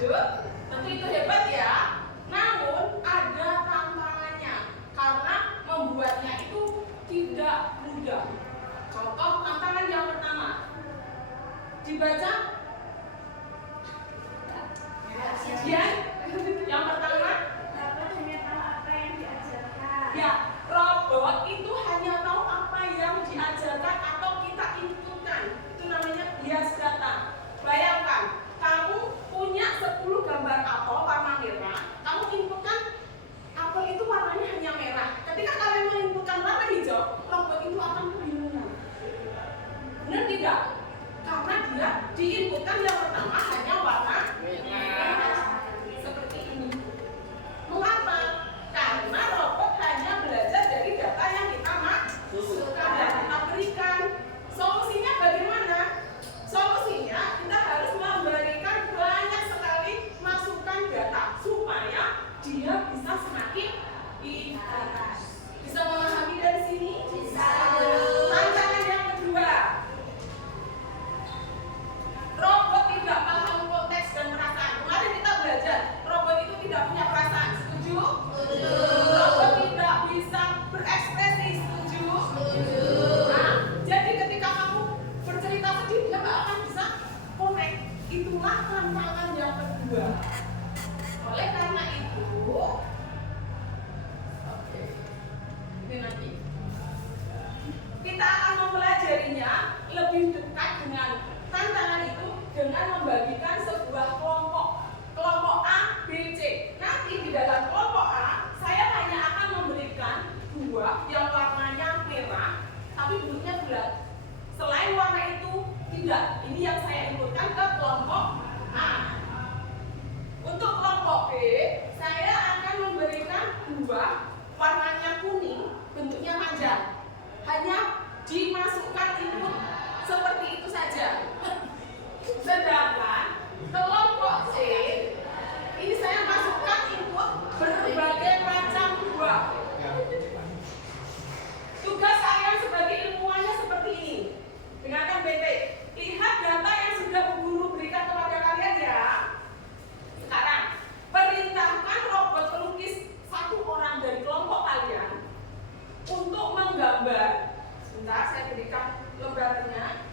lanjut. Tentu itu hebat ya. Namun ada tantangannya karena membuatnya itu tidak mudah. Contoh tantangan yang pertama. Dibaca? Ya. Yang pertama, robot hanya tahu apa yang diajarkan. ya, robot itu hanya tahu apa yang diajarkan atau kita inputkan. Itu namanya bias data. Bayangkan, kamu punya 10 gambar apel warna merah, kamu inputkan apel itu warnanya hanya merah. Ketika kalian menginputkan warna hijau, robot itu akan kebingungan. Benar tidak? Karena dia diinputkan yang pertama hanya warna merah. Seperti ini. Mengapa? Karena robot hanya belajar dari data yang kita masukkan dan kita berikan. Solusinya bagaimana? Solusinya kita harus memberikan banyak sekali masukan data supaya dia bisa semakin pintar. Bisa memahami dari sini? Bisa. Tantangan yang kedua, robot tidak paham konteks dan perasaan. Kemarin kita belajar, robot itu tidak punya perasaan. Setuju? Setuju. Robot tidak bisa berekspresi. Setuju? Setuju. Nah, jadi ketika kamu bercerita sedih, dia nggak akan bisa connect. Itulah tantangan yang kedua. Oleh karena itu, oke, ini nanti kita akan mempelajarinya lebih dekat dengan tantangan itu dengan membagikan sebuah kelompok. Kelompok A, B, C. Nanti di dalam kelompok A, saya hanya akan memberikan buah yang warnanya merah, tapi bentuknya bulat. Selain warna itu, tidak. Ini yang saya inputkan ke kelompok A. Untuk kelompok B, saya akan memberikan buah warnanya kuning, bentuknya panjang. Hanya dimasukkan input seperti itu saja. Sedangkan kelompok C, ini saya masukkan input berbagai macam buah. Tugas kalian sebagai ilmuwannya seperti ini. Dengarkan baik-baik. Lihat data yang sudah Bu Guru berikan kepada kalian ya. Sekarang, perintahkan robot pelukis satu orang dari kelompok kalian untuk menggambar. Sebentar, saya berikan lembarnya.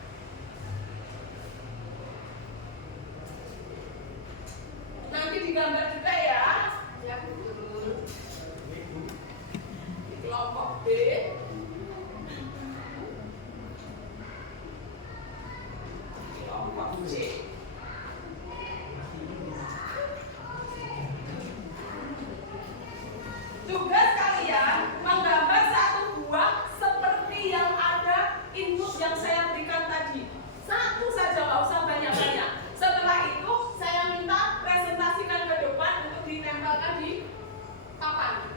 Nanti digambar juga ya. Ya, betul. Di kelompok B. Kelompok C. Tugas kalian menggambar satu buah seperti yang ada input yang saya berikan tadi. Satu saja, nggak usah banyak-banyak. Setelah itu saya minta presentasikan ke depan untuk ditempelkan di papan.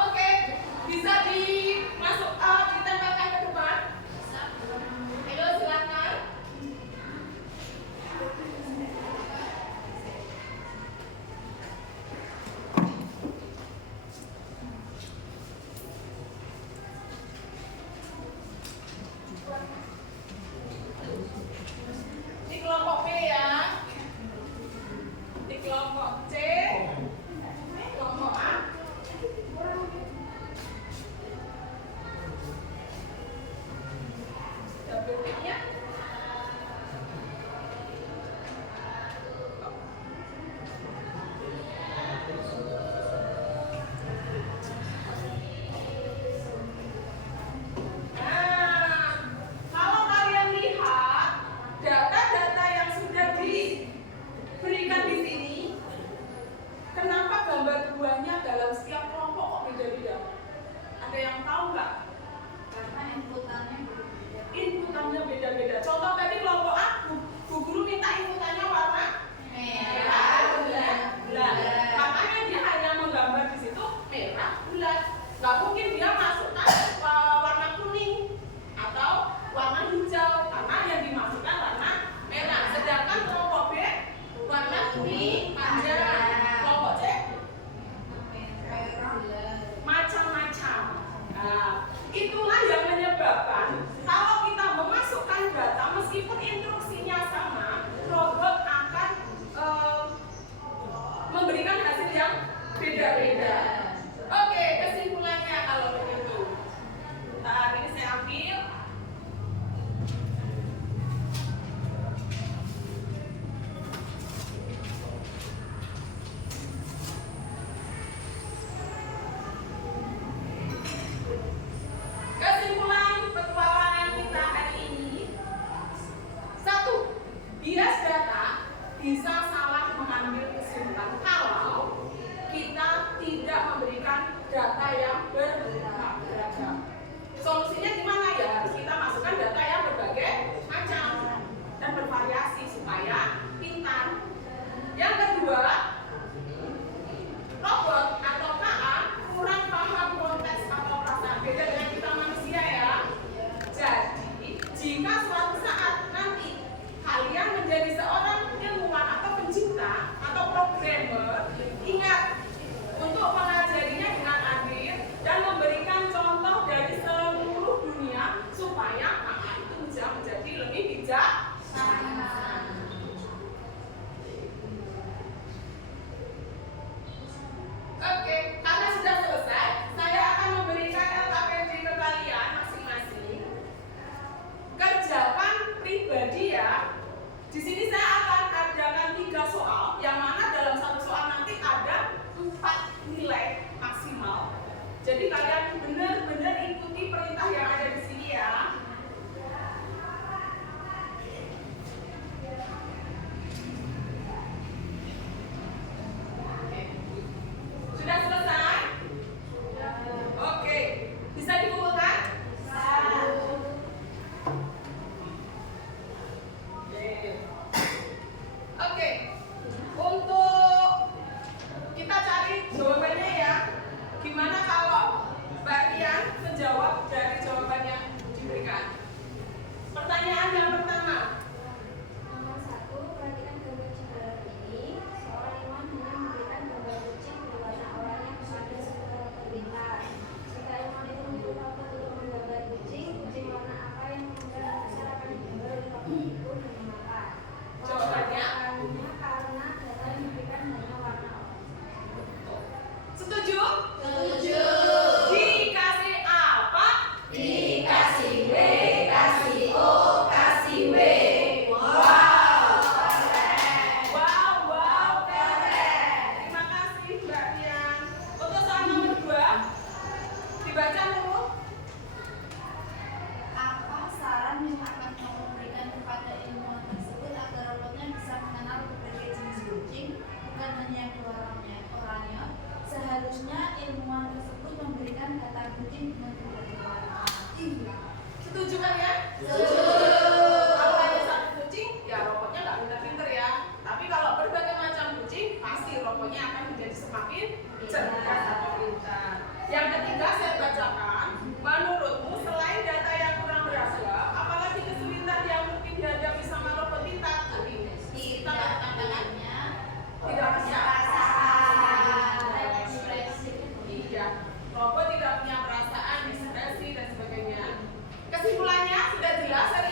Oke, bisa ditempelkan ke depan. Ayo silakan. Di kelompok B ya. Di kelompok C. Kelompok A. Double tick-nya. Nah, kalau kalian lihat data-data yang sudah diberikan di sini, kenapa gambar buahnya dalam setiap kelompok kok beda-beda? Ada yang tahu nggak? Karena inputannya berbeda. Inputannya beda-beda. Contoh tadi kelompok A, Bu Guru minta inputannya warna merah bulat. Makanya dia hanya menggambar di situ merah bulat. Nggak mungkin dia masukkan warna kuning atau warna hijau karena yang dimasukkan warna merah. Sedangkan kelompok B warna kuning panjang. Kelompok C macam-macam. Nah, itulah yang menyebabkan Setuju kan ya? Kalau hanya satu kucing, ya robotnya nggak pinter-pinter ya. Tapi kalau berbagai macam kucing, pasti robotnya akan menjadi semakin cerdas atau pintar. Yang ketiga saya bacakan, menurutmu selain data yang kurang berhasil, apalagi kesulitan yang mungkin dihadapi sama robot pintar? Kita tantangannya tidak bisa. Iya, robot tidak punya perasaan, ekspresi dan sebagainya. Kesimpulannya sudah jelas hari